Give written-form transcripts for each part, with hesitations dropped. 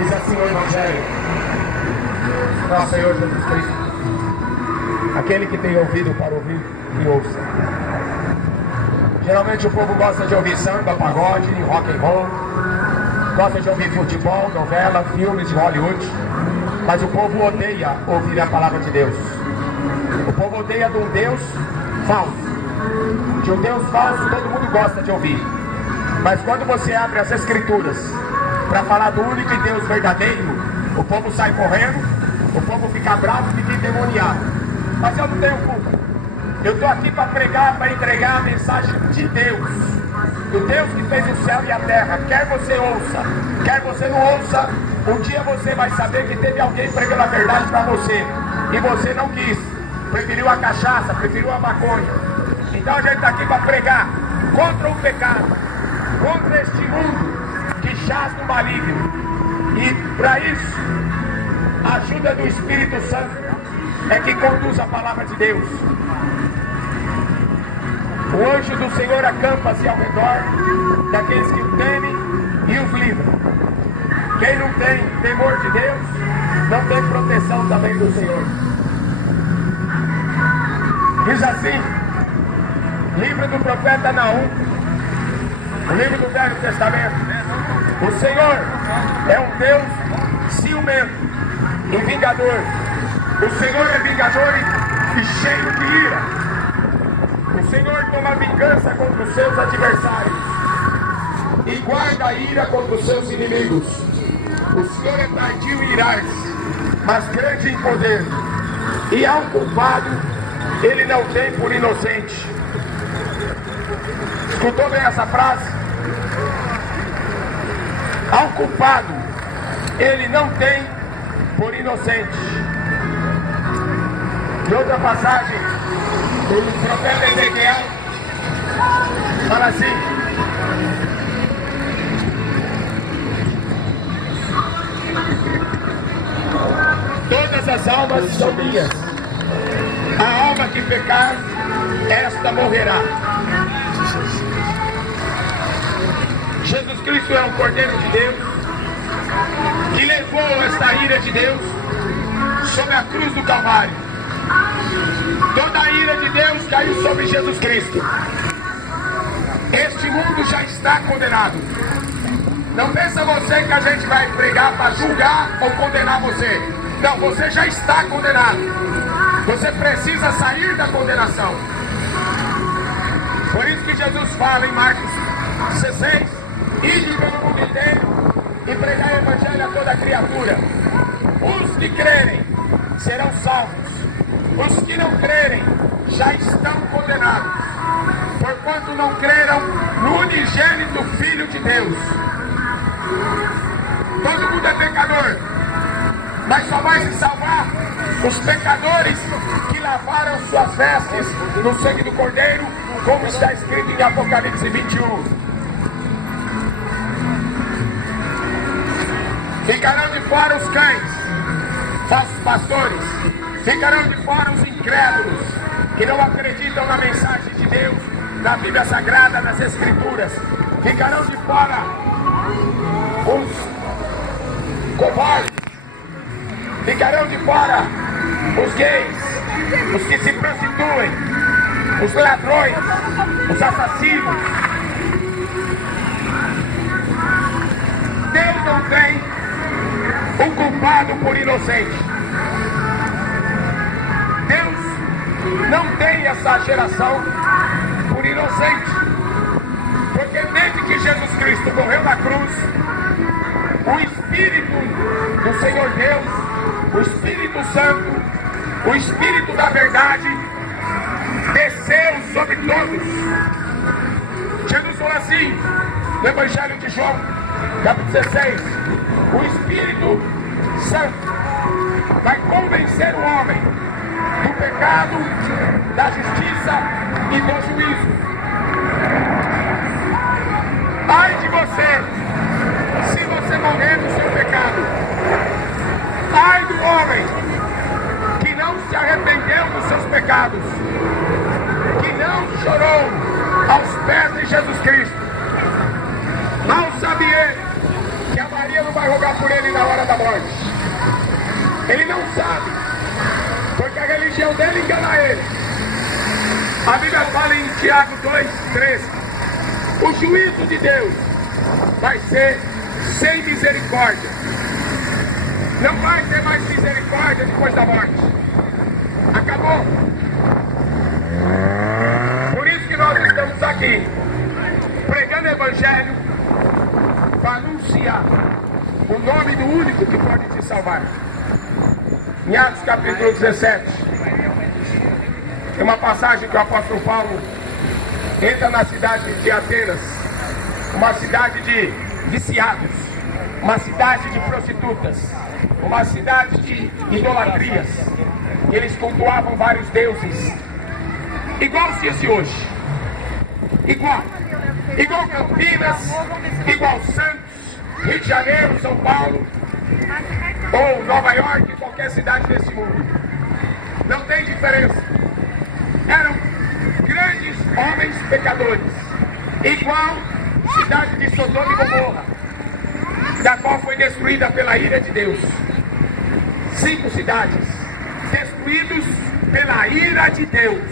Diz assim o Evangelho, nosso Senhor Jesus Cristo: aquele que tem ouvido para ouvir, que ouça. Geralmente o povo gosta de ouvir samba, pagode, rock and roll, gosta de ouvir futebol, novela, filmes de Hollywood, mas o povo odeia ouvir a palavra de Deus. O povo odeia de um Deus falso. De um Deus falso todo mundo gosta de ouvir, mas quando você abre as Escrituras para falar do único Deus verdadeiro, o povo sai correndo, o povo fica bravo, fica endemoniado. Mas eu não tenho culpa. Eu estou aqui para pregar, para entregar a mensagem de Deus, do Deus que fez o céu e a terra. Quer você ouça, quer você não ouça, um dia você vai saber que teve alguém pregando a verdade para você e você não quis, preferiu a cachaça, preferiu a maconha. Então a gente está aqui para pregar contra o pecado, contra este mundo que jaz no maligno. E para isso, a ajuda do Espírito Santo é que conduz a palavra de Deus. O anjo do Senhor acampa-se ao redor daqueles que o temem e os livra. Quem não tem temor de Deus, não tem proteção também do Senhor. Diz assim, livro do profeta Naum, o livro do Velho Testamento: o Senhor é um Deus ciumento e vingador. O Senhor é vingador e cheio de ira. O Senhor toma vingança contra os seus adversários e guarda a ira contra os seus inimigos. O Senhor é tardio em irar-se, mas grande em poder, e ao culpado ele não tem por inocente. Escutou bem essa frase? Ao culpado ele não tem por inocente. De outra passagem, o profeta Ezequiel fala assim: todas as almas são minhas, a alma que pecar, esta morrerá. Jesus Cristo é o Cordeiro de Deus que levou esta ira de Deus sobre a cruz do Calvário. Toda a ira de Deus caiu sobre Jesus Cristo. Este mundo já está condenado. Não pensa você que a gente vai pregar para julgar ou condenar você. Não, você já está condenado. Você precisa sair da condenação. Por isso que Jesus fala em Marcos 16: ide pelo mundo inteiro e pregai o evangelho a toda criatura. Os que crerem serão salvos. Os que não crerem já estão condenados, porquanto não creram no unigênito Filho de Deus. Todo mundo é pecador, mas só vai se salvar os pecadores que lavaram suas vestes no sangue do Cordeiro, como está escrito em Apocalipse 21. Ficarão de fora os cães, falsos pastores. Ficarão de fora os incrédulos, que não acreditam na mensagem de Deus, na Bíblia Sagrada, nas Escrituras. Ficarão de fora os covardes. Ficarão de fora os gays, os que se prostituem, os ladrões, os assassinos. Deus não tem um culpado por inocente. Não tem essa geração por inocente, porque desde que Jesus Cristo morreu na cruz, o Espírito do Senhor Deus, o Espírito Santo, o Espírito da verdade desceu sobre todos. Jesus falou assim no Evangelho de João, capítulo 16: o Espírito Santo vai convencer o homem do pecado, da justiça e do juízo. Ai de você, se você morrer no seu pecado. Ai do homem que não se arrependeu dos seus pecados, que não chorou aos pés de Jesus Cristo. Mal sabe ele que a Maria não vai roubar rogar por ele na hora da morte. Ele não sabe, porque a religião dele engana ele. A Bíblia fala em Tiago 2,13: o juízo de Deus vai ser sem misericórdia. Não vai ter mais misericórdia depois da morte. Acabou. Por isso que nós estamos aqui, pregando o Evangelho, para anunciar o nome do único que pode te salvar. Em Atos capítulo 17, tem uma passagem que o apóstolo Paulo entra na cidade de Atenas, uma cidade de viciados, uma cidade de prostitutas, uma cidade de idolatrias. Eles cultuavam vários deuses, igual os dias de hoje, igual Campinas, igual Santos, Rio de Janeiro, São Paulo, ou Nova York, qualquer cidade desse mundo. Não tem diferença. Eram grandes homens pecadores, igual cidade de Sodoma e Gomorra, da qual foi destruída pela ira de Deus. 5 cidades destruídos pela ira de Deus.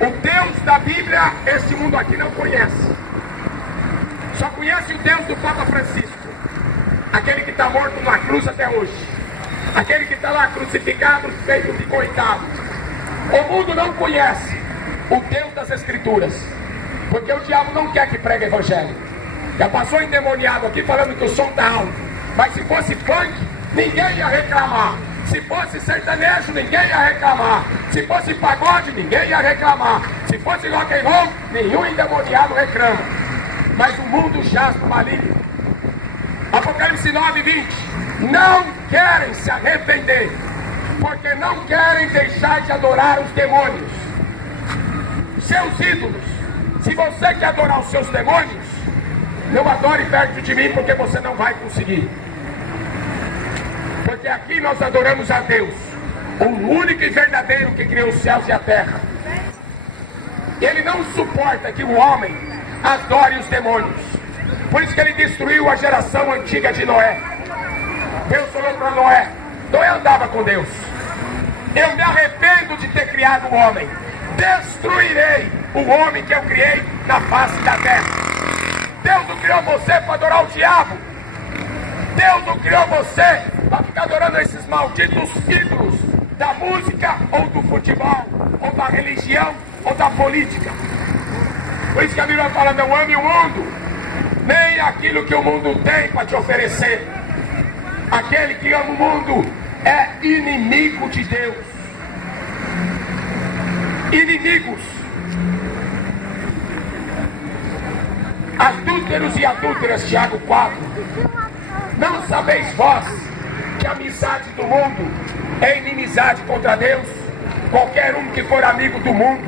O Deus da Bíblia, este mundo aqui não conhece. Só conhece o Deus do Papa Francisco, aquele que está morto na cruz até hoje, aquele que está lá crucificado, feito de coitado. O mundo não conhece o Deus das Escrituras, porque o diabo não quer que pregue evangelho. Já passou endemoniado aqui falando que o som está alto, mas se fosse funk, ninguém ia reclamar. Se fosse sertanejo, ninguém ia reclamar. Se fosse pagode, ninguém ia reclamar. Se fosse rock and roll, nenhum endemoniado reclama. Mas o mundo jaz no maligno. Apocalipse 9:20. Não querem se arrepender, porque não querem deixar de adorar os demônios, seus ídolos. Se você quer adorar os seus demônios, não adore perto de mim, porque você não vai conseguir. Porque aqui nós adoramos a Deus, o único e verdadeiro que criou os céus e a terra. Ele não suporta que o homem adore os demônios. Por isso que ele destruiu a geração antiga de Noé. Deus falou para Noé: Noé andava com Deus. Eu me arrependo de ter criado o homem. Destruirei o homem que eu criei na face da terra. Deus não criou você para adorar o diabo. Deus não criou você para ficar adorando esses malditos ídolos da música, ou do futebol, ou da religião, ou da política. Por isso que a Bíblia fala: não ame o mundo, nem aquilo que o mundo tem para te oferecer. Aquele que ama o mundo é inimigo de Deus. Inimigos. Adúlteros e adúlteras, Tiago 4. Não sabeis vós que a amizade do mundo é inimizade contra Deus? Qualquer um que for amigo do mundo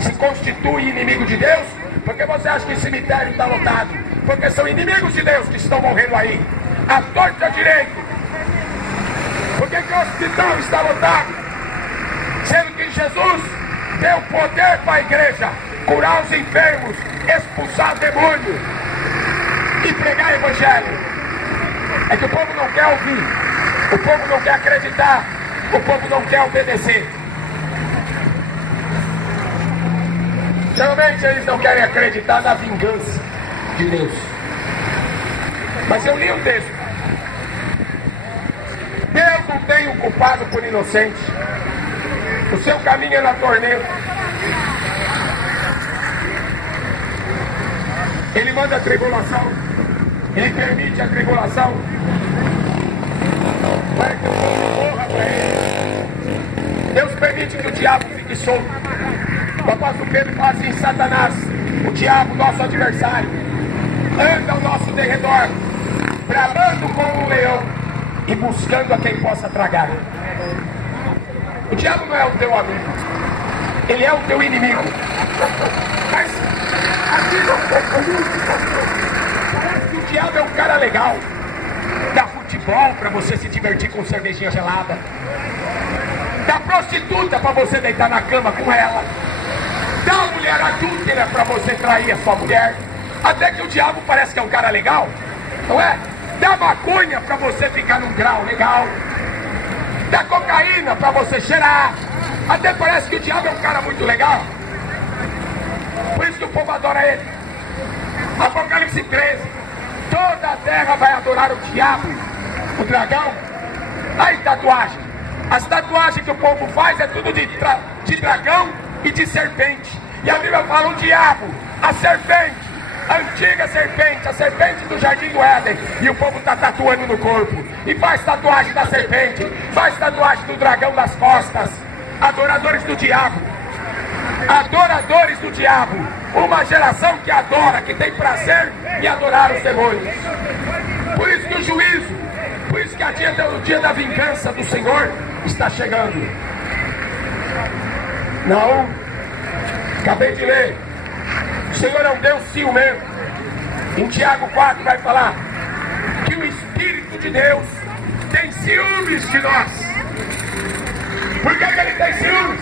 se constitui inimigo de Deus. Porque você acha que o cemitério está lotado? Porque são inimigos de Deus que estão morrendo aí, à torta direita. Por que o hospital está lotado? Sendo que Jesus deu poder para a igreja curar os enfermos, expulsar demônios e pregar evangelho. É que o povo não quer ouvir, o povo não quer acreditar, o povo não quer obedecer. Geralmente eles não querem acreditar na vingança de Deus. Mas eu li o texto. Deus não tem o culpado por inocente. O seu caminho é na torneira. Ele manda a tribulação. Ele permite a tribulação para que o povo morra para ele. Deus permite que o diabo fique solto. O apóstolo Pedro fala assim: Satanás, o diabo, nosso adversário, anda ao nosso derredor, bramando como um leão e buscando a quem possa tragar. O diabo não é o teu amigo, ele é o teu inimigo. Mas aqui parece que o diabo é um cara legal, dá futebol para você se divertir com cervejinha gelada, dá prostituta para você deitar na cama com ela, dá uma mulher adúltera para você trair a sua mulher. Até que o diabo parece que é um cara legal, não é? Dá maconha para você ficar num grau legal. Dá cocaína para você cheirar. Até parece que o diabo é um cara muito legal. Por isso que o povo adora ele. Apocalipse 13. Toda a terra vai adorar o diabo, o dragão. Aí tatuagem. As tatuagens que o povo faz é tudo de dragão e de serpente. E a Bíblia fala o diabo, a serpente, a antiga serpente, a serpente do jardim do Éden. E o povo está tatuando no corpo. E faz tatuagem da serpente, faz tatuagem do dragão das costas. Adoradores do diabo. Adoradores do diabo. Uma geração que adora, que tem prazer em adorar os demônios. Por isso que o juízo, por isso que o dia da vingança do Senhor está chegando. Não, acabei de ler. O Senhor é um Deus ciumento. Em Tiago 4 vai falar que o Espírito de Deus tem ciúmes de nós. Por que ele tem ciúmes?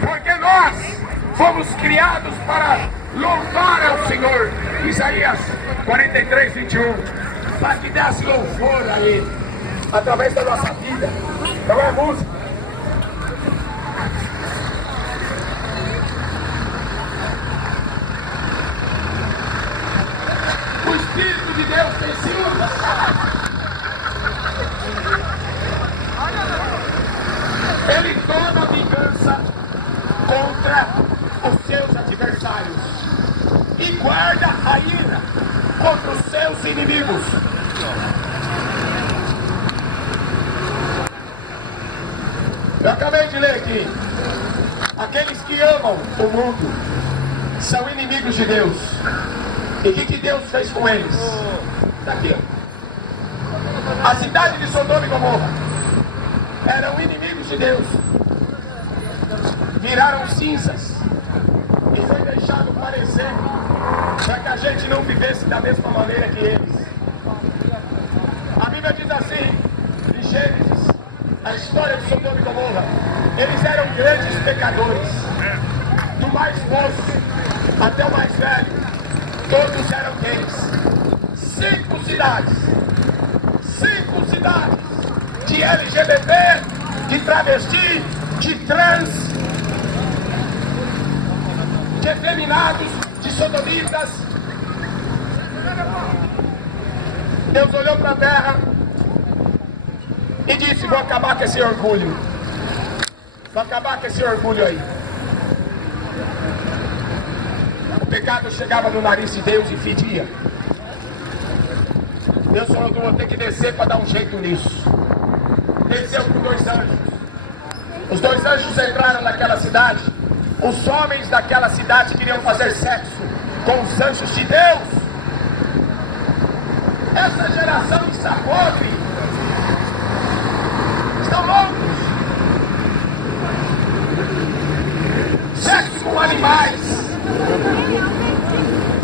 Porque nós fomos criados para louvar ao Senhor. Isaías 43, 21. Para que desse louvor a Ele através da nossa vida. Não é música. O Espírito de Deus tem ciúmes. Ele toma vingança contra os seus adversários e guarda a ira contra os seus inimigos. Eu acabei de ler aqui. Aqueles que amam o mundo são inimigos de Deus. E o que Deus fez com eles? Está aqui, ó. A cidade de Sodoma e Gomorra eram inimigos de Deus. Viraram cinzas. E foi deixado parecer para que a gente não vivesse da mesma maneira que eles. A Bíblia diz assim, em Gênesis, a história de Sodoma e Gomorra. Eles eram grandes pecadores. Do mais moço até o mais velho. Todos eram gays. 5 cidades. 5 cidades. De LGBT, de travesti, de trans, de efeminados, de sodomitas. Deus olhou para a terra e disse: vou acabar com esse orgulho. Vou acabar com esse orgulho aí. O pecado chegava no nariz de Deus e fedia. Deus falou: vou ter que descer para dar um jeito nisso. Desceu com 2 anjos. Os 2 anjos entraram naquela cidade. Os homens daquela cidade queriam fazer sexo com os anjos de Deus. Essa geração está podre. Estão loucos. Sexo com animais.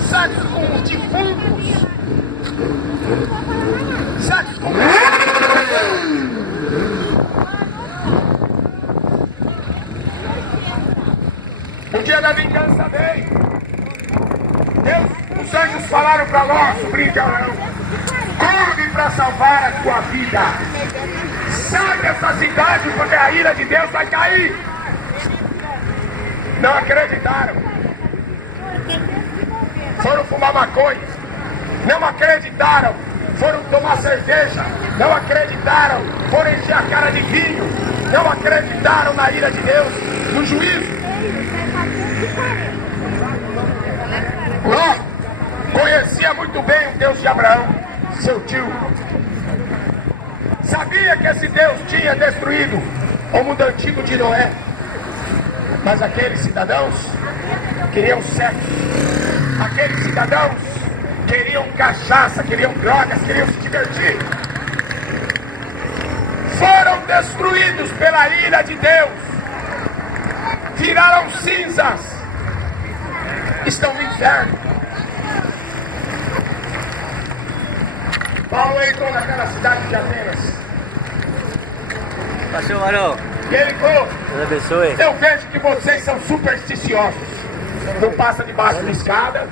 Sexo com defuntos. Sexo com... O dia da vingança veio. Deus, os anjos falaram para nós, sobrinho de Abraão: corre para salvar a tua vida. Sai dessa cidade, porque a ira de Deus vai cair. Não acreditaram. Foram fumar maconha. Não acreditaram. Foram tomar cerveja. Não acreditaram. Foram encher a cara de vinho. Não acreditaram na ira de Deus, no juízo. Ló conhecia muito bem o Deus de Abraão, seu tio. Sabia que esse Deus tinha destruído o mundo antigo de Noé. Mas aqueles cidadãos queriam sexo. Aqueles cidadãos queriam cachaça, queriam drogas, queriam se divertir. Foram destruídos pela ira de Deus. Viraram cinzas. Estão no inferno. Paulo entrou naquela cidade de Atenas. Pastor Marão. E ele falou: Deus abençoe. eu vejo que vocês são supersticiosos. Não passa debaixo da escada.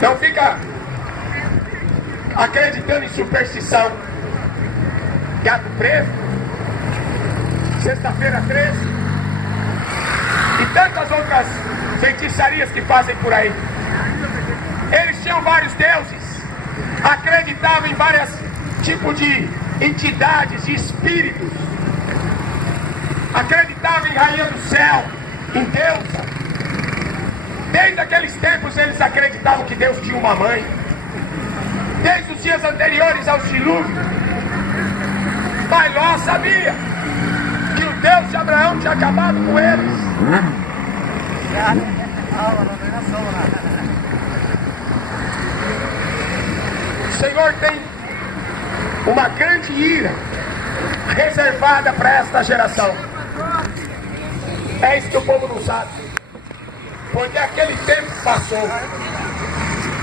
Não fica acreditando em superstição. Gato preso, sexta-feira 13 e tantas outras feitiçarias que fazem por aí. Eles tinham vários deuses, acreditavam em vários tipos de entidades, de espíritos, acreditavam em rainha do céu, em deusa. Desde aqueles tempos eles acreditavam que Deus tinha uma mãe. Desde os dias anteriores aos dilúvios. Mas Ló sabia que o Deus de Abraão tinha acabado com eles. O Senhor tem uma grande ira reservada para esta geração. É isso que o povo não sabe. Porque aquele tempo passou.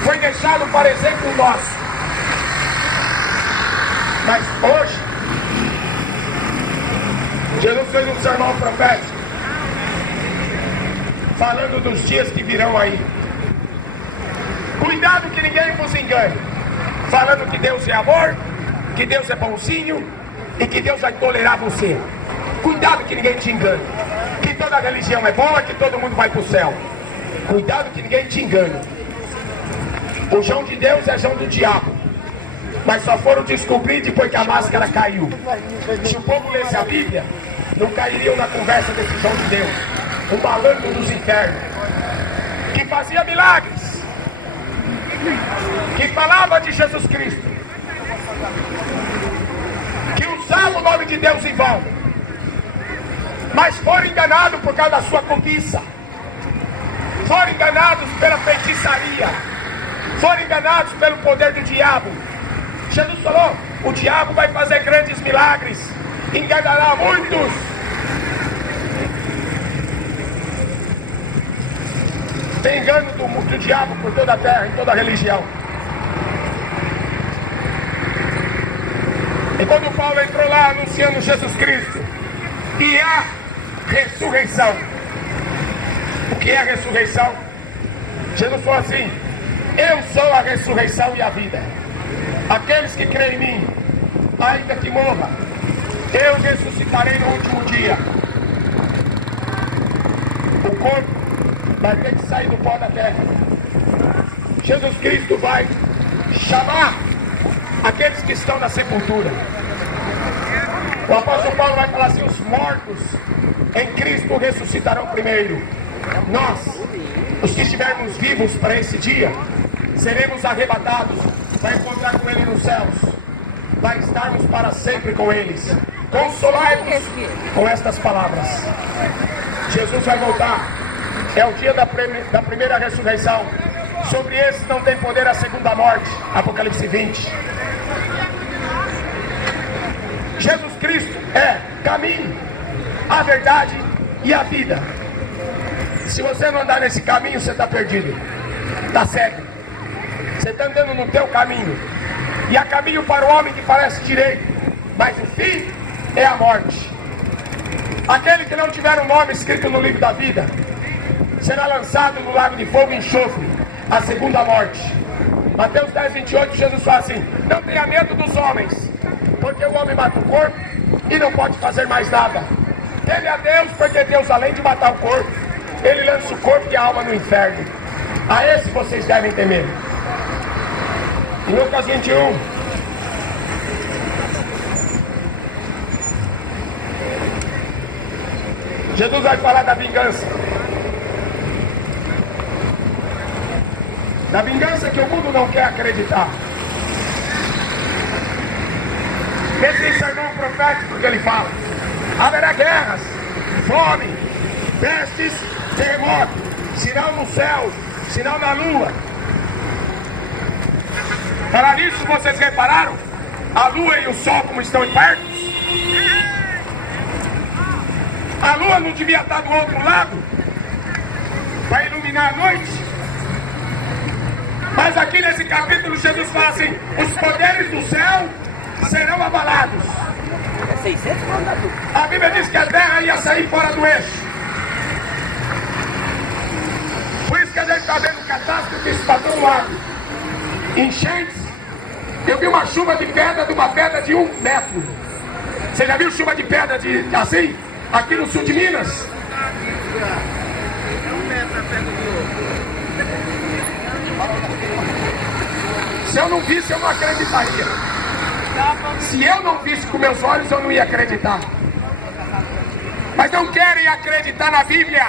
Foi deixado para exemplo nosso. Mas hoje, Jesus fez um sermão profético, falando dos dias que virão aí. Cuidado que ninguém vos engane. Falando que Deus é amor, que Deus é bonzinho e que Deus vai tolerar você. Cuidado que ninguém te engane. Que toda religião é boa, que todo mundo vai para o céu. Cuidado que ninguém te engane. O João de Deus é João do diabo. Mas só foram descobrir depois que a máscara caiu. Se o povo lesse a Bíblia, não cairiam na conversa desse João de Deus. Um malandro dos infernos. Que fazia milagres. Que falava de Jesus Cristo. Que usava o nome de Deus em vão. Mas foram enganados por causa da sua cobiça. Foram enganados pela feitiçaria. Foram enganados pelo poder do diabo. Jesus falou, o diabo vai fazer grandes milagres, enganará muitos. Tem engano do diabo por toda a terra, em toda a religião. E quando Paulo entrou lá anunciando Jesus Cristo e a ressurreição, o que é a ressurreição? Jesus falou assim, eu sou a ressurreição e a vida. Aqueles que creem em mim, ainda que morra, eu ressuscitarei no último dia. O corpo vai ter que sair do pó da terra. Jesus Cristo vai chamar aqueles que estão na sepultura. O apóstolo Paulo vai falar assim, os mortos em Cristo ressuscitarão primeiro. Nós, os que estivermos vivos para esse dia, seremos arrebatados, vai encontrar com Ele nos céus, vai estarmos para sempre com eles. Consolai-vos com estas palavras. Jesus vai voltar, é o dia da primeira ressurreição. Sobre esses não tem poder a segunda morte. Apocalipse 20. Jesus Cristo é caminho, a verdade e a vida. Se você não andar nesse caminho, você está perdido, está cego. Você está andando no teu caminho. E há caminho para o homem que parece direito, mas o fim é a morte. Aquele que não tiver o nome escrito no livro da vida será lançado no lago de fogo e enxofre, a segunda morte. Mateus 10, 28, Jesus fala assim, não tenha medo dos homens, porque o homem mata o corpo e não pode fazer mais nada. Teme a Deus, porque Deus, além de matar o corpo, Ele lança o corpo e a alma no inferno. A esse vocês devem temer. Em Lucas 21, Jesus vai falar da vingança. Da vingança que o mundo não quer acreditar. Nesse sermão profético que ele fala, haverá guerras, fome, pestes, terremoto, sinal no céu, sinal na lua. Para nisso vocês repararam a lua e o sol como estão perto? A lua não devia estar do outro lado para iluminar a noite? Mas aqui nesse capítulo Jesus fala assim, os poderes do céu serão abalados. A Bíblia diz que a terra ia sair fora do eixo. Por isso que a gente está vendo catástrofes para todo lado. enchentes. Eu vi uma chuva de pedra, de uma pedra de 1 metro. Você já viu chuva de pedra assim? Aqui no sul de Minas? Se eu não visse, eu não acreditaria. Se eu não visse com meus olhos, eu não ia acreditar. Mas não querem acreditar na Bíblia.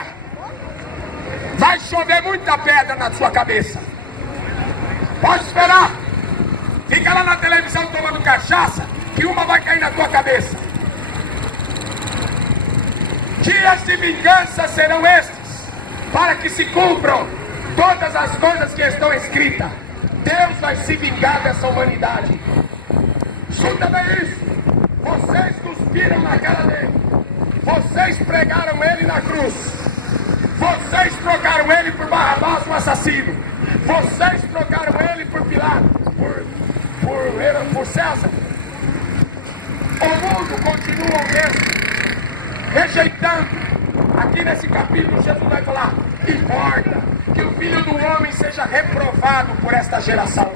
Vai chover muita pedra na sua cabeça. Pode esperar. Fica lá na televisão tomando cachaça, que uma vai cair na tua cabeça. Dias de vingança serão estes, para que se cumpram todas as coisas que estão escritas. Deus vai se vingar dessa humanidade. Escuta bem isso. Vocês cuspiram na cara dele. Vocês pregaram ele na cruz. Vocês trocaram ele por Barrabás, um assassino. Vocês trocaram ele por Pilatos, por César. O mundo continua o mesmo, rejeitando. Aqui nesse capítulo Jesus vai falar: importa que o Filho do Homem seja reprovado por esta geração.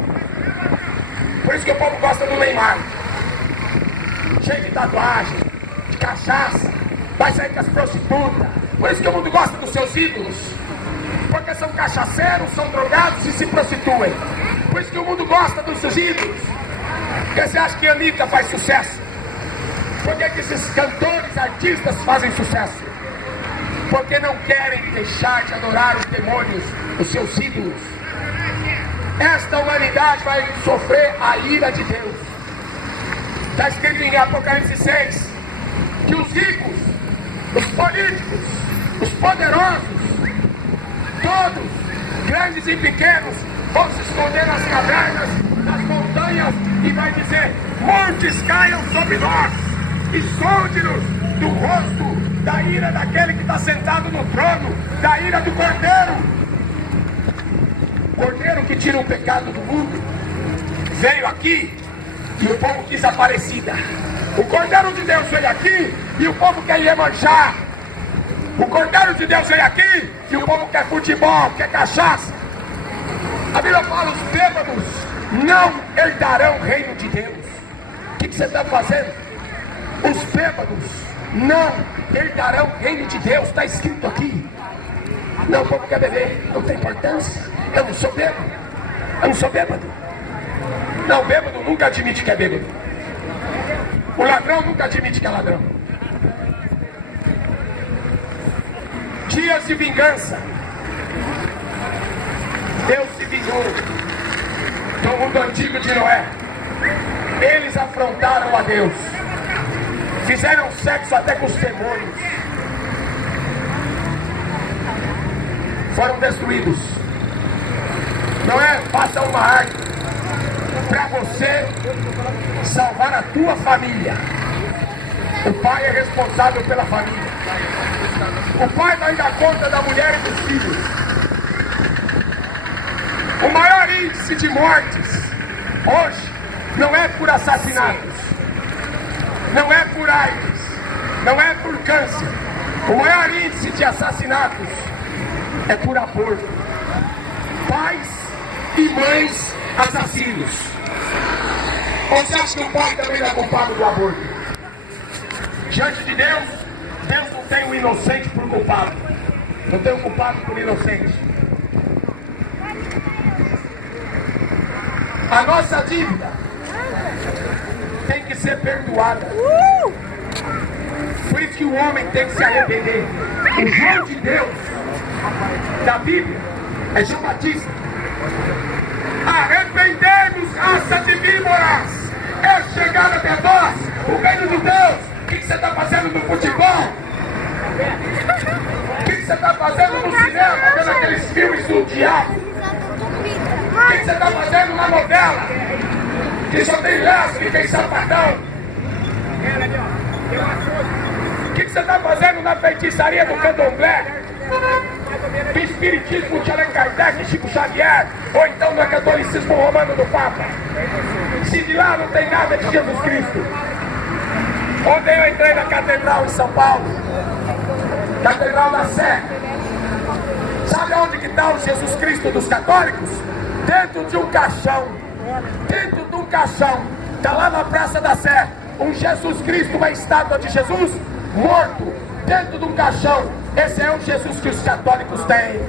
Por isso que o povo gosta do Neymar, cheio de tatuagem, de cachaça, vai sair com as prostitutas. Por isso que o mundo gosta dos seus ídolos, porque são cachaceiros, são drogados e se prostituem. Por isso que o mundo gosta dos seus ídolos. Porque você acha que a Anitta faz sucesso? Por que esses cantores, artistas fazem sucesso? Porque não querem deixar de adorar os demônios, os seus ídolos. Esta humanidade vai sofrer a ira de Deus. Está escrito em Apocalipse 6 que os ricos, os políticos, os poderosos, todos, grandes e pequenos, vão se esconder nas cavernas, nas montanhas, e vai dizer: montes caiam sobre nós, e sonde-nos do rosto da ira daquele que está sentado no trono, da ira do Cordeiro. Cordeiro que tira o pecado do mundo veio aqui e o povo quis a parecida. O Cordeiro de Deus veio aqui e o povo quer Iemanjá. O Cordeiro de Deus veio aqui e o povo quer futebol, quer cachaça. A Bíblia fala: os bêbados não herdarão o reino de Deus. O que você está fazendo? Os bêbados não herdarão o reino de Deus. Está escrito aqui. Não, o povo quer beber, não tem importância. Eu não sou bêbado. Eu não sou bêbado. Não, bêbado nunca admite que é bêbado. O ladrão nunca admite que é ladrão. Dias de vingança. Deus se vingou do mundo antigo de Noé. Eles afrontaram a Deus. Fizeram sexo até com os demônios. Foram destruídos. Noé, faça uma árvore para você salvar a tua família. O pai é responsável pela família. O pai vai dar conta da mulher e dos filhos. O maior índice de mortes hoje não é por assassinatos, não é por AIDS, não é por câncer. O maior índice de assassinatos é por aborto. Pais e mães assassinos. Ou você acha que o pai também não é culpado do aborto? Diante de Deus, Deus não tem o inocente por culpado. Não tem o culpado por inocente. A nossa dívida tem que ser perdoada. Por isso que o homem tem que se arrepender. O João de Deus da Bíblia é João Batista. Arrependemos, raça de víboras. É chegado até nós o reino de Deus. O que você está fazendo no futebol? O que você está fazendo no cinema? Vendo aqueles filmes do diabo? O que você está fazendo na novela? Que só tem lésbica e tem sapatão? O que você está fazendo na feitiçaria do candomblé? Do espiritismo de Allan Kardec e Chico Xavier? Ou então do catolicismo romano do Papa? Se de lá não tem nada de Jesus Cristo. Ontem eu entrei na catedral em São Paulo, Catedral da Sé. Sabe onde que está o Jesus Cristo dos católicos? Dentro de um caixão. Dentro de um caixão, está lá na Praça da Sé, um Jesus Cristo, uma estátua de Jesus morto, dentro de um caixão. Esse é o Jesus que os católicos têm.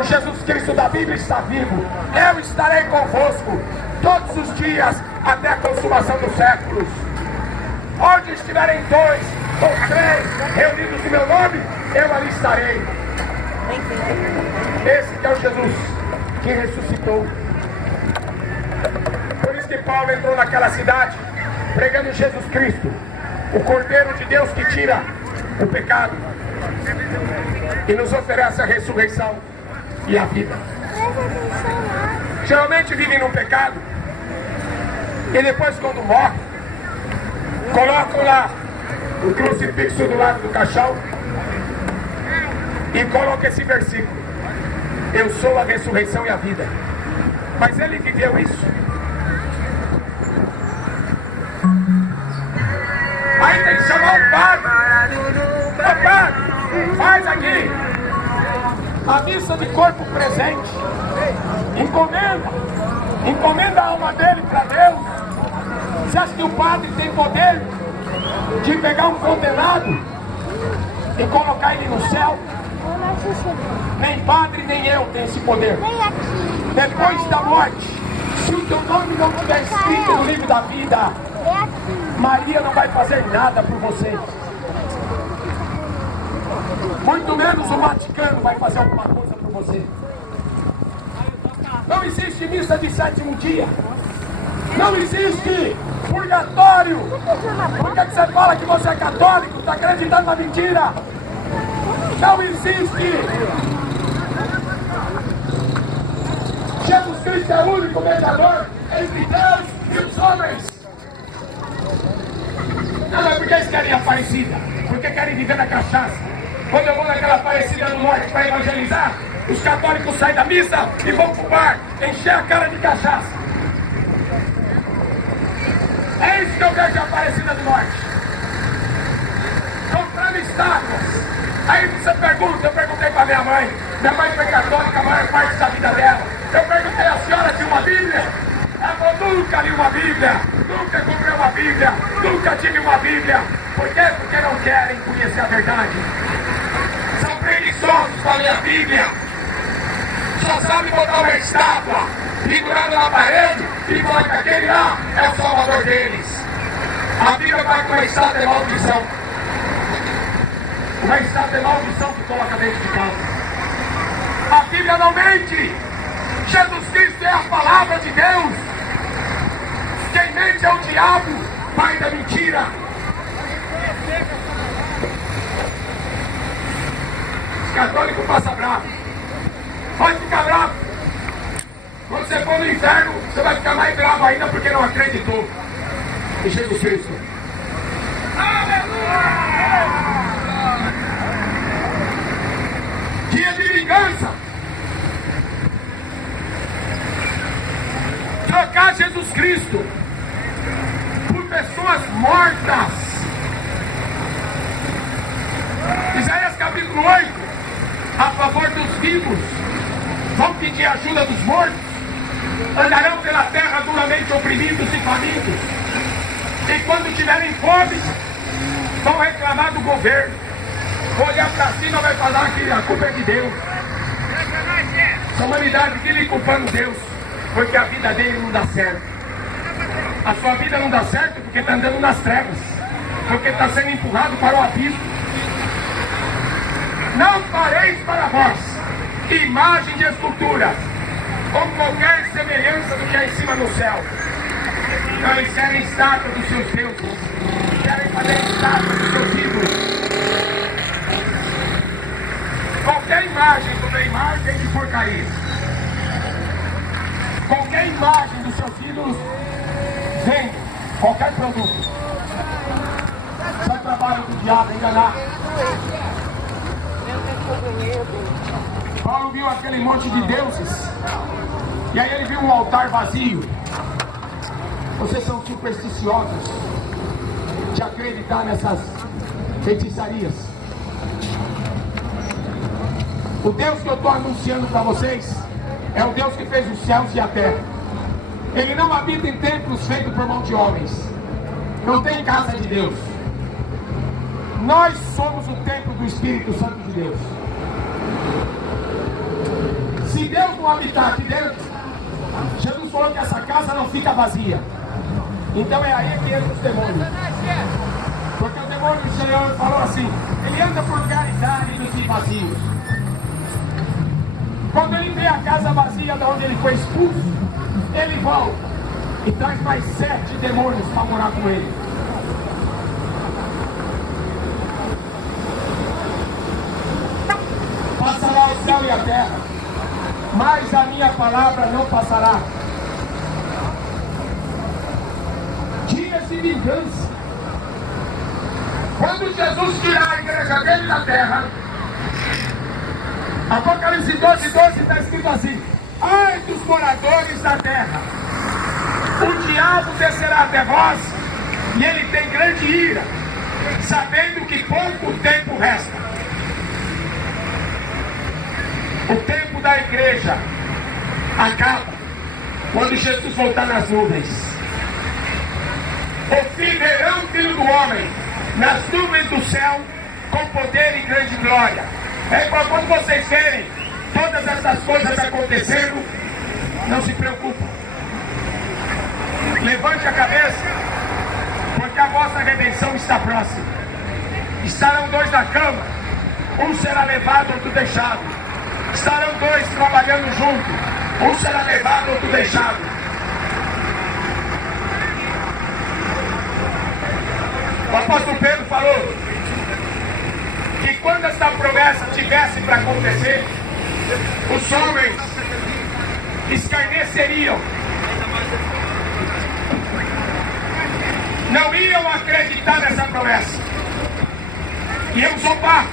O Jesus Cristo da Bíblia está vivo. Eu estarei convosco todos os dias até a consumação dos séculos. Onde estiverem 2 ou 3 reunidos em meu nome, eu ali estarei. Esse que é o Jesus que ressuscitou. Por isso que Paulo entrou naquela cidade pregando Jesus Cristo, o Cordeiro de Deus que tira o pecado e nos oferece a ressurreição e a vida. Geralmente vivem no pecado e depois, quando morrem, colocam lá o crucifixo do lado do caixão e colocam esse versículo: eu sou a ressurreição e a vida. Mas ele viveu isso? Aí tem que chamar o padre. Ô padre, faz aqui a missa de corpo presente. Encomenda a alma dele para Deus. Você acha que o padre tem poder de pegar um condenado e colocar ele no céu? Nem padre, nem eu tem esse poder. Depois da morte, se o teu nome não estiver escrito no livro da vida, Maria não vai fazer nada por você. Muito menos o Vaticano vai fazer alguma coisa por você. Não existe missa de 7º dia. Não existe purgatório. Por que você fala que você é católico? Está acreditando na mentira? Não existe. Jesus Cristo é o único mediador entre Deus e os homens. Não é porque eles querem Aparecida, porque querem viver na cachaça. Quando eu vou naquela Aparecida do Norte para evangelizar, os católicos saem da missa e vão pro bar, encher a cara de cachaça. É isso que eu vejo a Aparecida do Norte. Comprando estátuas. Aí você pergunta, eu perguntei para minha mãe foi católica a maior parte da vida dela. Eu perguntei, a senhora tinha uma Bíblia? Ela falou, nunca li uma Bíblia, nunca comprei uma Bíblia, nunca tive uma Bíblia. Por quê? Porque não querem conhecer a verdade. São preguiçosos com a minha Bíblia. Só sabem botar uma estátua pendurada na parede e falar que aquele lá é o salvador deles. A Bíblia vai com uma estátua de maldição. Uma estátua de maldição que coloca dentro de casa. A Bíblia não mente. Jesus Cristo é a palavra de Deus. Quem mente é o diabo, pai da mentira. Os católicos passam bravo. Pode ficar bravo. Quando você for no inferno, você vai ficar mais bravo ainda porque não acreditou em Jesus Cristo. Aleluia! Dia de vingança. Trocar Jesus Cristo por pessoas mortas. Isaías capítulo 8, a favor dos vivos, vão pedir ajuda dos mortos, andarão pela terra duramente oprimidos e famintos, e quando tiverem fome, vão reclamar do governo, vão olhar para cima e vai falar que a culpa é de Deus. A humanidade vive culpando Deus, porque a vida dele não dá certo. A sua vida não dá certo porque está andando nas trevas, porque está sendo empurrado para o abismo. Não fareis para vós imagem de escultura, ou qualquer semelhança do que há em cima no céu. Então eles querem estátua dos seus deuses, querem fazer estátua dos seus ídolos. Qualquer imagem sobre a imagem de porcaria. Qualquer imagem dos seus ídolos vende qualquer produto. Isso é o trabalho do diabo, enganar. Paulo viu aquele monte de deuses e aí ele viu um altar vazio. Vocês são supersticiosos de acreditar nessas feitiçarias. O Deus que eu estou anunciando para vocês é o Deus que fez os céus e a terra. Ele não habita em templos feitos por mão de homens. Não tem casa de Deus. Nós somos o templo do Espírito Santo de Deus. Se Deus não habitar aqui dentro, Jesus falou que essa casa não fica vazia. Então é aí que entram os demônios. Porque o demônio, o Senhor falou assim, ele anda por lugares áridos e vazios. Quando ele vê a casa vazia de onde ele foi expulso, ele volta e traz mais 7 demônios para morar com ele. Passará o céu e a terra, mas a minha palavra não passará. Dias de vingança. Quando Jesus tirar a igreja dele da terra, Apocalipse 12:12 está escrito assim: ai dos moradores da terra, o diabo descerá até vós, e ele tem grande ira, sabendo que pouco tempo resta. O tempo da igreja acaba quando Jesus voltar nas nuvens. O verão o Filho do Homem nas nuvens do céu com poder e grande glória. É igual quando vocês verem todas essas coisas acontecendo, não se preocupem. Levante a cabeça, porque a vossa redenção está próxima. Estarão 2 na cama, um será levado, outro deixado. Estarão 2 trabalhando junto, um será levado, outro deixado. O apóstolo Pedro falou que quando essa promessa tivesse para acontecer, os homens escarneceriam, não iam acreditar nessa promessa, iam zombar.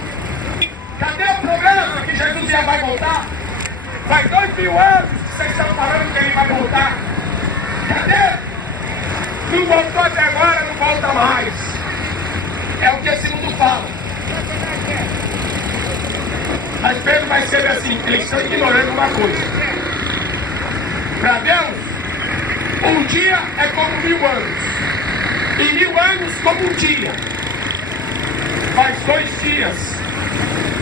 Cadê o problema que Jesus já vai voltar? Faz 2000 anos que vocês estão falando que ele vai voltar. Cadê? Não voltou até agora, não volta mais. É o que esse mundo fala. Mas Pedro vai ser assim, eles estão ignorando uma coisa. Para Deus, um dia é como 1000 anos. E 1000 anos como um dia. Faz 2 dias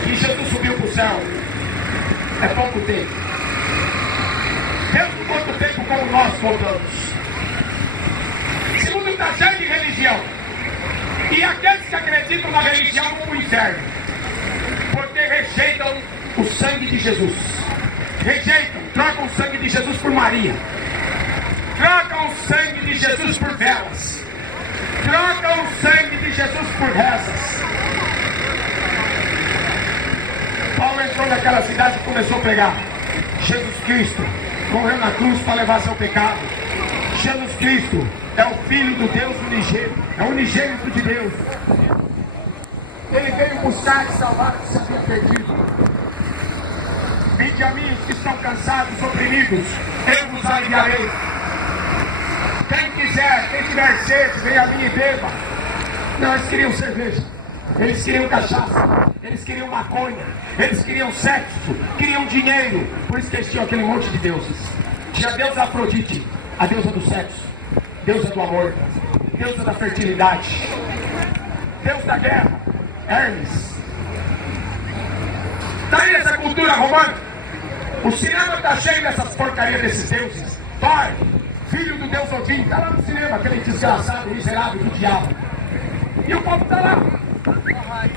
que Jesus subiu para o céu. É pouco tempo. Mesmo quanto tempo como nós voltamos. Esse mundo está cheio de religião. E aqueles que acreditam na religião vão para o inferno. Porque rejeitam o sangue de Jesus. Rejeitam, trocam o sangue de Jesus por Maria. Trocam o sangue de Jesus por velas. Trocam o sangue de Jesus por rezas. Paulo entrou naquela cidade e começou a pregar. Jesus Cristo morreu na cruz para levar seu pecado. Jesus Cristo é o Filho do Deus unigênito. É o unigênito de Deus. Ele veio buscar e salvar o que se havia perdido. Vinde a mim os que estão cansados, oprimidos, eu vos aliviarei. Quem quiser, quem tiver sede, venha a mim e beba. Não, eles queriam cerveja, eles queriam cachaça, eles queriam maconha, eles queriam sexo, queriam dinheiro. Por isso que eles tinham aquele monte de deuses. Tinha a deusa Afrodite, a deusa do sexo, deusa do amor, deusa da fertilidade, deus da guerra, Hermes. Está aí essa cultura romana. O cinema está cheio dessas porcarias desses deuses. Thor, filho do deus Odin, está lá no cinema, aquele desgraçado, miserável do diabo. E o povo está lá.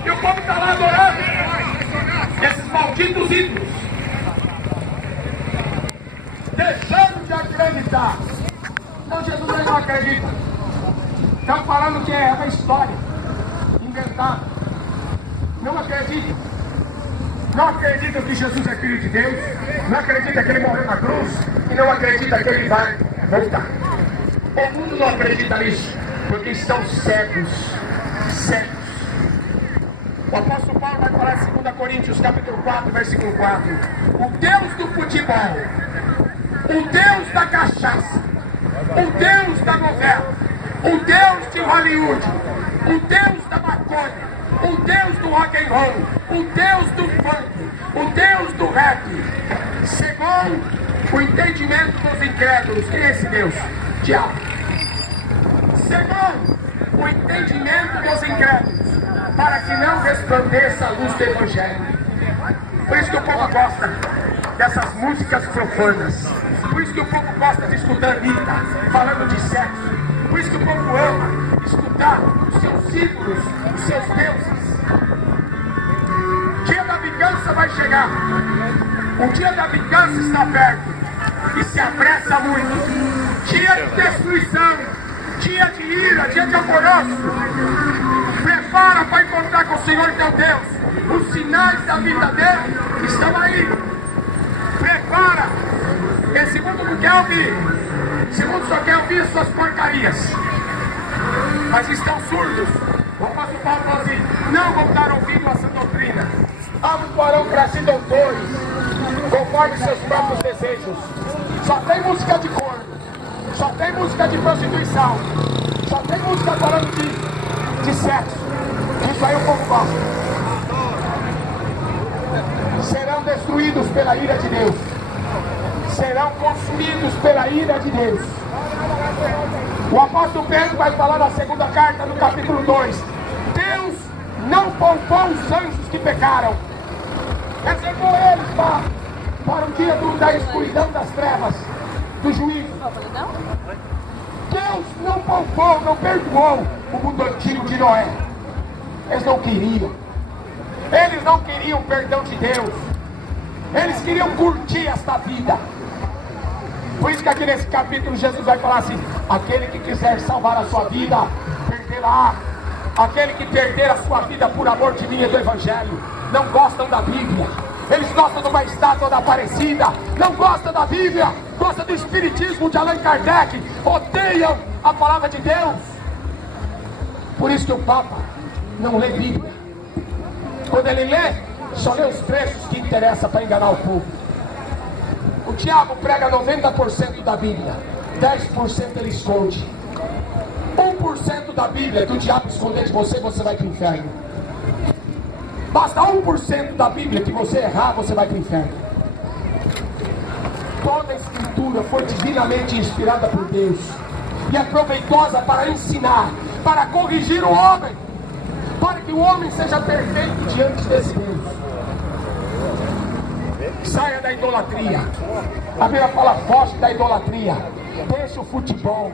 E o povo está lá adorando esses malditos ídolos. Deixando de acreditar. Então Jesus aí não acredita. Estão falando que é uma história inventada. Não acredita. Não acredita que Jesus é Filho de Deus. Não acredita que ele morreu na cruz. E não acredita que ele vai voltar. O mundo não acredita nisso. Porque estão cegos. Cegos. O apóstolo Paulo vai falar em 2 Coríntios capítulo 4, versículo 4. O Deus do futebol, o Deus da cachaça, o Deus da novela, o Deus de Hollywood, o Deus da maconha, o Deus do rock and roll, o Deus do funk, o Deus do rap, cegou o entendimento dos incrédulos. Quem é esse Deus? Diabo. Segundo, o entendimento dos incrédulos, para que não resplandeça a luz do Evangelho. Por isso que o povo gosta dessas músicas profanas. Por isso que o povo gosta de escutar Anitta falando de sexo. Por isso que o povo ama escutar os seus ídolos, os seus deuses. O dia da vingança vai chegar. O dia da vingança está perto e se apressa muito. Dia de destruição, dia de ira, dia de alvoroço. Prepara para encontrar com o Senhor teu Deus. Os sinais da vida dele estão aí. Prepara. Esse mundo não quer ouvir. Esse mundo só quer ouvir suas porcarias. Mas estão surdos. O apóstolo Paulo falou assim: não vão dar ouvido a essa doutrina. Farão para si doutores, conforme seus próprios desejos. Só tem música de corno, só tem música de prostituição, só tem música falando de sexo. Isso aí o povo gosta. Serão destruídos pela ira de Deus, serão consumidos pela ira de Deus. O apóstolo Pedro vai falar na segunda carta, no capítulo 2: Deus não poupou os anjos que pecaram, reservou eles para o dia da escuridão das trevas, do juízo. Deus não poupou, não perdoou o mundo antigo de Noé. Eles não queriam. Eles não queriam o perdão de Deus. Eles queriam curtir esta vida. Por isso que aqui nesse capítulo Jesus vai falar assim: aquele que quiser salvar a sua vida, perderá. Aquele que perder a sua vida por amor de mim e do Evangelho. Não gostam da Bíblia. Eles gostam de uma estátua da Aparecida. Não gostam da Bíblia. Gostam do Espiritismo de Allan Kardec. Odeiam a palavra de Deus. Por isso que o Papa não lê Bíblia. Quando ele lê, só lê os trechos que interessam para enganar o povo. O diabo prega 90% da Bíblia. 10% ele esconde. 1% da Bíblia do diabo esconder de você, você vai para o inferno. Basta 1% da Bíblia que você errar, você vai para o inferno. Toda a Escritura foi divinamente inspirada por Deus e é proveitosa para ensinar, para corrigir o homem, para que o homem seja perfeito diante desse Deus. Saia da idolatria. A Bíblia fala: foge da idolatria. Deixa o futebol,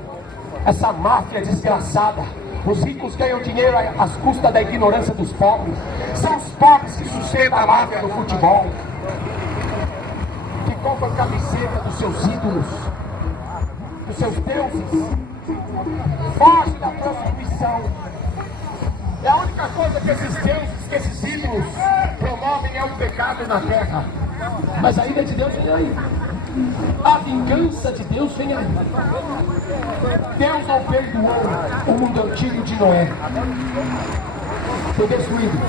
essa máfia desgraçada. Os ricos ganham dinheiro às custas da ignorância dos pobres. São os pobres que sustentam a máfia do futebol, que compram camiseta dos seus ídolos, dos seus deuses. Foge da prostituição. É a única coisa que esses deuses, que esses ídolos promovem é o pecado na terra. Mas a ira de Deus vem aí. A vingança de Deus vem aí. Deus não perdoou o mundo antigo de Noé. Foi destruído.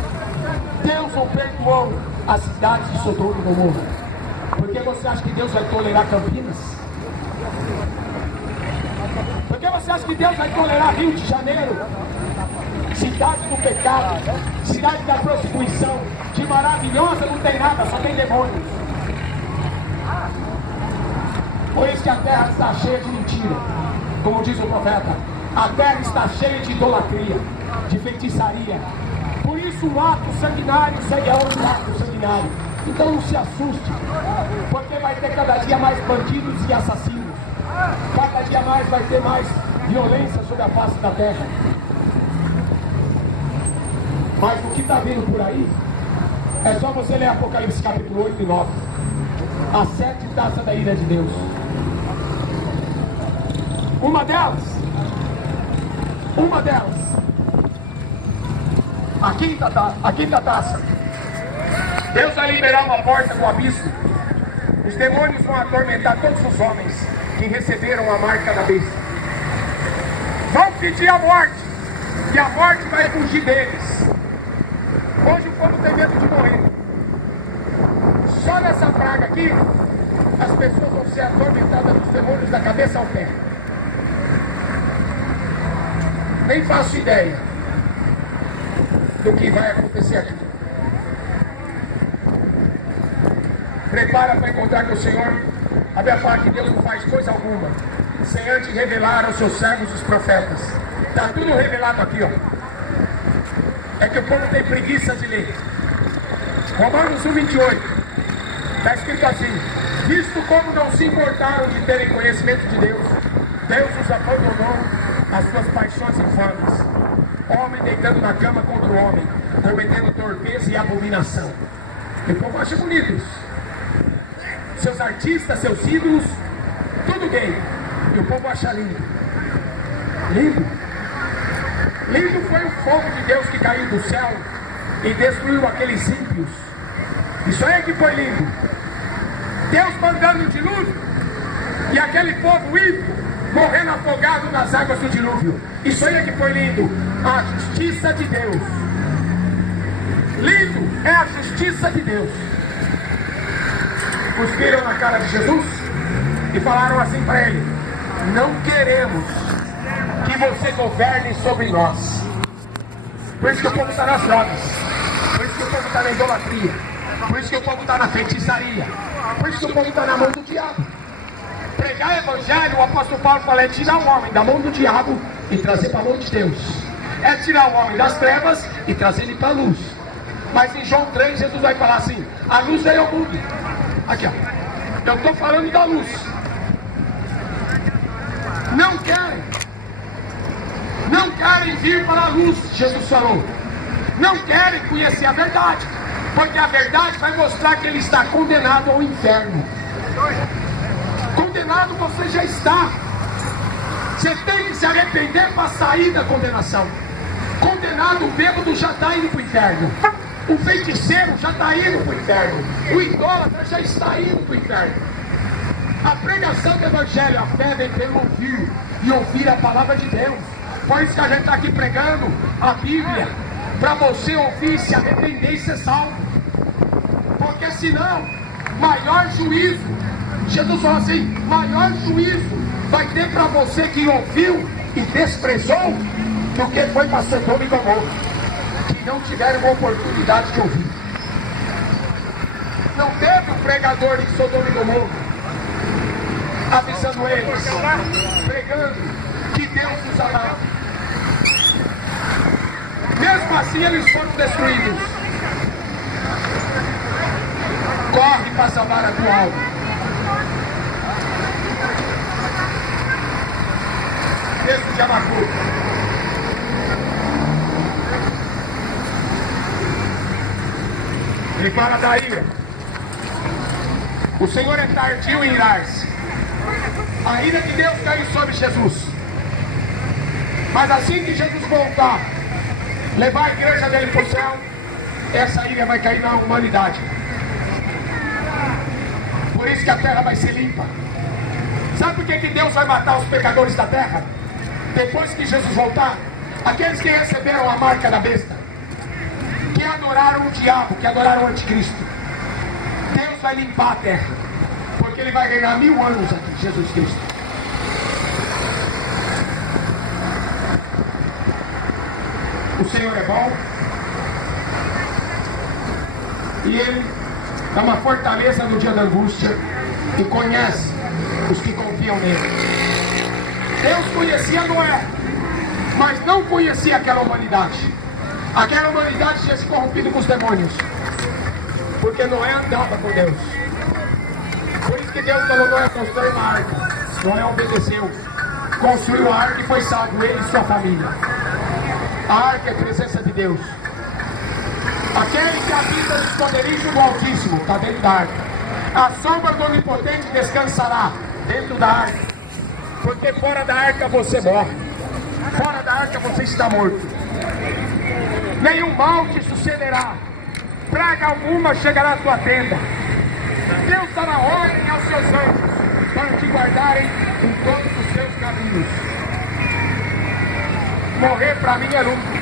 Deus não perdoou as cidades de Sodoma e Gomorra. Por que você acha que Deus vai tolerar Campinas? Por que você acha que Deus vai tolerar Rio de Janeiro? Cidade do pecado, cidade da prostituição. De maravilhosa não tem nada, só tem demônios. Por isso que a terra está cheia de mentira. Como diz o profeta, a terra está cheia de idolatria, de feitiçaria. Por isso um ato sanguinário segue a outro ato sanguinário. Então não se assuste, porque vai ter cada dia mais bandidos e assassinos. Cada dia mais vai ter mais violência sobre a face da terra. Mas o que está vindo por aí, é só você ler Apocalipse capítulo 8 e 9. As 7 taças da ira de Deus. Uma delas, a quinta taça. Deus vai liberar uma porta do abismo. Os demônios vão atormentar todos os homens que receberam a marca da besta. Vão pedir a morte, e a morte vai fugir deles. Hoje o povo tem medo de morrer. Só nessa praga aqui, as pessoas vão ser atormentadas dos demônios da cabeça ao pé. Nem faço ideia do que vai acontecer aqui. Prepara para encontrar com o Senhor. A Bíblia fala que Deus não faz coisa alguma sem antes revelar aos seus servos os profetas. Está tudo revelado aqui, ó. É que o povo tem preguiça de ler. Romanos 1:28. Está escrito assim: visto como não se importaram de terem conhecimento de Deus, Deus os abandonou às suas paixões infames. Homem deitando na cama contra o homem, cometendo torpeza e abominação. E o povo acha bonito isso. Seus artistas, seus ídolos, tudo gay. E o povo acha lindo. Lindo. Lindo foi o fogo de Deus que caiu do céu e destruiu aqueles ímpios. Isso aí é que foi lindo. Deus mandando o dilúvio e aquele povo ímpio morrendo afogado nas águas do dilúvio. Isso aí é que foi lindo. A justiça de Deus. Lindo é a justiça de Deus. Cuspiram na cara de Jesus e falaram assim para ele: não queremos que você governe sobre nós. Por isso que o povo está nas drogas. Por isso que o povo está na idolatria. Por isso que o povo está na feitiçaria. Por isso que o povo está na mão do diabo. Pregar evangelho, o apóstolo Paulo fala, é tirar o homem da mão do diabo e trazer para a mão de Deus. É tirar o homem das trevas e trazer ele para a luz. Mas em João 3, Jesus vai falar assim: a luz veio ao mundo. Aqui, ó. Eu estou falando da luz. Não querem vir para a luz, Jesus falou. Não querem conhecer a verdade, porque a verdade vai mostrar que ele está condenado ao inferno. Condenado você já está. Você tem que se arrepender para sair da condenação. Condenado, o bêbado já está indo para o inferno. O feiticeiro já está indo para o inferno. O idólatra já está indo para o inferno. A pregação do evangelho, a fé vem pelo ouvir e ouvir a palavra de Deus. Por isso que a gente está aqui pregando a Bíblia, para você ouvir, se arrepender e ser salvo. Porque senão, maior juízo, Jesus falou assim, maior juízo vai ter para você que ouviu e desprezou do que foi para Sodoma e Gomorra, que não tiveram uma oportunidade de ouvir. Não teve um pregador de Sodoma e Gomorra avisando eles, pregando que Deus os amava. Mesmo assim eles foram destruídos. Corre para salvar a tua alma. Texto de Abacuque. Ele fala da ira. O Senhor é tardio em irar-se. A ira de Deus caiu sobre Jesus. Mas assim que Jesus voltar, levar a igreja dele para o céu, essa ira vai cair na humanidade. Por isso que a terra vai ser limpa. Sabe por que Deus vai matar os pecadores da terra? Depois que Jesus voltar, aqueles que receberam a marca da besta, que adoraram o diabo, que adoraram o anticristo, Deus vai limpar a terra, porque ele vai reinar 1000 anos aqui, Jesus Cristo. O Senhor é bom e Ele é uma fortaleza no dia da angústia e conhece os que confiam nele. Deus conhecia Noé, mas não conhecia aquela humanidade. Aquela humanidade tinha se corrompido com os demônios, porque Noé andava com Deus. Por isso que Deus falou: Noé, constrói uma arca. Noé obedeceu, construiu a arca e foi salvo, ele e sua família. A arca é a presença de Deus. Aquele que habita no esconderijo do Altíssimo está dentro da arca. A sombra do Onipotente descansará dentro da arca, porque fora da arca você morre. Fora da arca você está morto. Nenhum mal te sucederá, praga alguma chegará à tua tenda. Deus dará ordem aos seus anjos para te guardarem em todos os seus caminhos. Morrer para mim é lucro.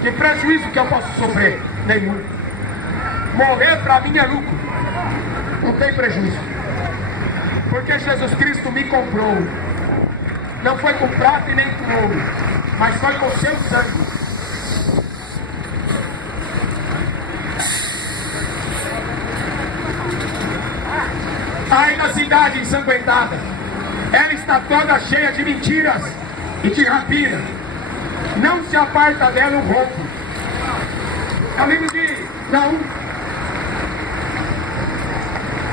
Que prejuízo que eu posso sofrer? Nenhum. Morrer para mim é lucro. Não tem prejuízo. Porque Jesus Cristo me comprou. Não foi com prata e nem com ouro, mas foi com seu sangue. cidade ensanguentada. Ela está toda cheia de mentiras e de rapina. Não se aparta dela o roubo. É o livro de Naum.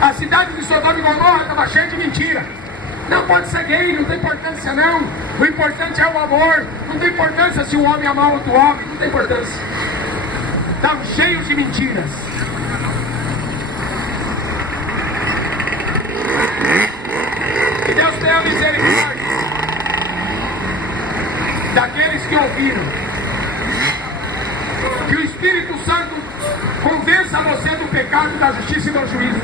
A cidade de Sodoma e Gomorra estava cheia de mentira. Não pode ser gay, não tem importância não. O importante é o amor. Não tem importância se o homem amar outro homem. Não tem importância. Estavam cheios de mentiras. Que Deus tenha misericórdia daqueles que ouviram. Que o Espírito Santo convença você do pecado, da justiça e do juízo.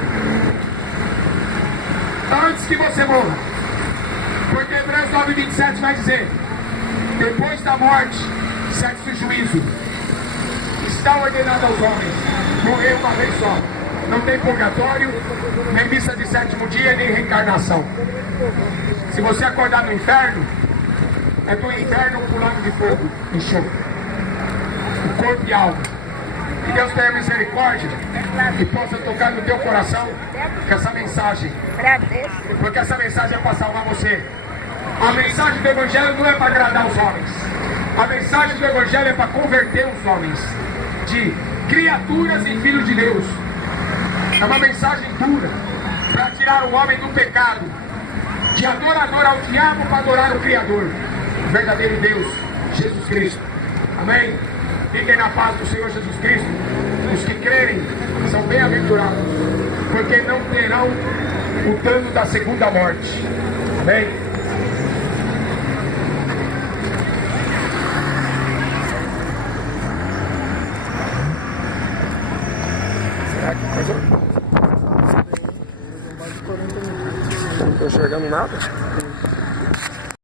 Antes que você morra. Porque Hebreus 9:27 vai dizer: depois da morte, segue-se o juízo. Está ordenado aos homens morrer uma vez só. Não tem purgatório, nem missa de sétimo dia, nem reencarnação. Se você acordar no inferno, é do inferno pulando de fogo, enxofre. O corpo e a alma. Que Deus tenha misericórdia e possa tocar no teu coração com essa mensagem. Porque essa mensagem é para salvar você. A mensagem do Evangelho não é para agradar os homens. A mensagem do Evangelho é para converter os homens de criaturas em filhos de Deus. É uma mensagem dura para tirar o homem do pecado, de adorador ao diabo para adorar o Criador, o verdadeiro Deus, Jesus Cristo. Amém? Fiquem na paz do Senhor Jesus Cristo. Os que crerem são bem-aventurados, porque não terão o dano da segunda morte. Amém? Será que coisa? Não estou enxergando nada.